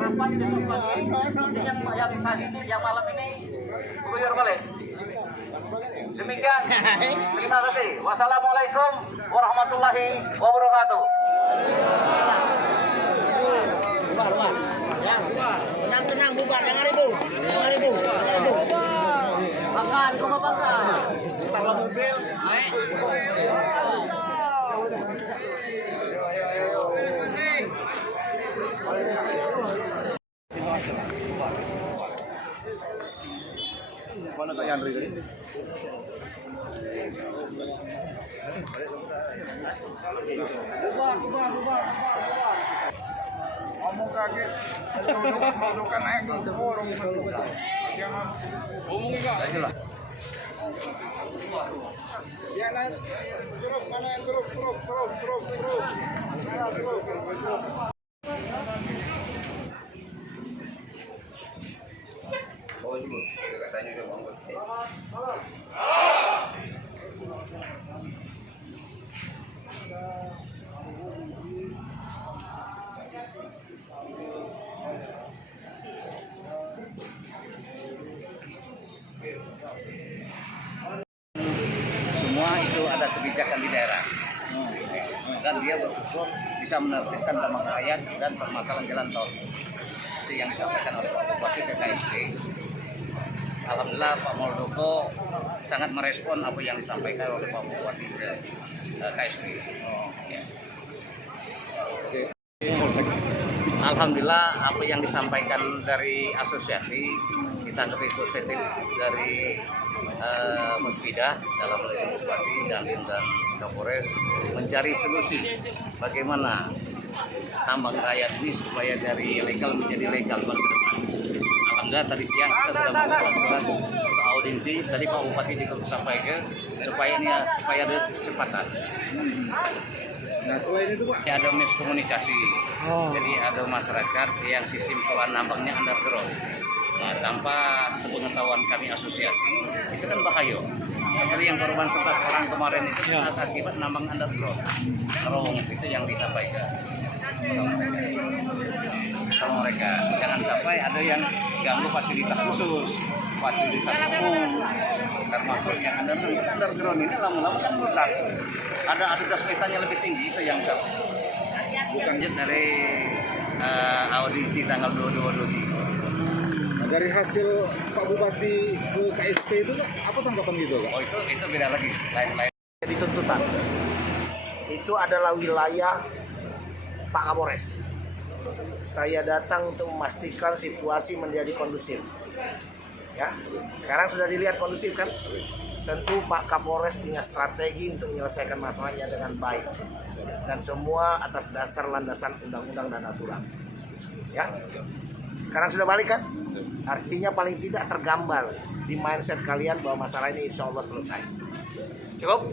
Rapat besok pagi, yang malam ini buyur balik. Demikian, terima kasih. Wassalamualaikum warahmatullahi wabarakatuh. Tenang, bubar, jangan ribut. Makan, cuma makan. Taruh mobil, naik. Mana Kak Yandri tadi? Bubar. Ngomong kaget. Dudukan naik ke borong. Jangan. Ngomong enggak? Aja lah. Ya naik. Terus. Katanya udah bangun. Semua itu ada kebijakan di daerah. Dan dia bersyukur bisa menertibkan dampak rakyat dan permasalahan jalan tol. Itu yang disampaikan oleh Pak Bupati ke KSP. Alhamdulillah Pak Muldoko sangat merespon apa yang disampaikan oleh Pak Bupati ke KSP. Alhamdulillah apa yang disampaikan dari asosiasi kita lebih positif dari Musbidah dalam Bupati, Dandim dan Kapolres mencari solusi bagaimana tambang rakyat ini supaya dari legal menjadi legal ke depan. Alhamdulillah tadi siang kita sudah melakukan untuk audiensi. Tadi Pak Bupati juga sampaikan supaya ada kecepatan. Nah selain itu Pak, ada miskomunikasi. Jadi ada masyarakat yang sistem pola nambangnya underground. Nah, tanpa sepengetahuan kami asosiasi itu kan bahaya. Seperti yang korban 11 orang kemarin itu akibat nambang underground. Terowong itu yang disampaikan sama mereka. Jangan sampai ada yang ganggu fasilitas khusus, fasilitas umum, termasuk yang underground ini lama-lama kan meledak. Ada asas petanya lebih tinggi itu yang bukan dari audisi tanggal 22. dari hasil Pak Bupati ke KSP itu apa tanggapan gitu Pak? Oh itu beda lagi, lain-lain. Jadi tuntutan itu adalah wilayah Pak Kapolres. Saya datang untuk memastikan situasi menjadi kondusif. Ya, sekarang sudah dilihat kondusif kan? Tentu Pak Kapolres punya strategi untuk menyelesaikan masalahnya dengan baik dan semua atas dasar landasan undang-undang dan aturan. Ya, sekarang sudah balik kan? Artinya paling tidak tergambar di mindset kalian bahwa masalah ini insya Allah selesai. Cukup?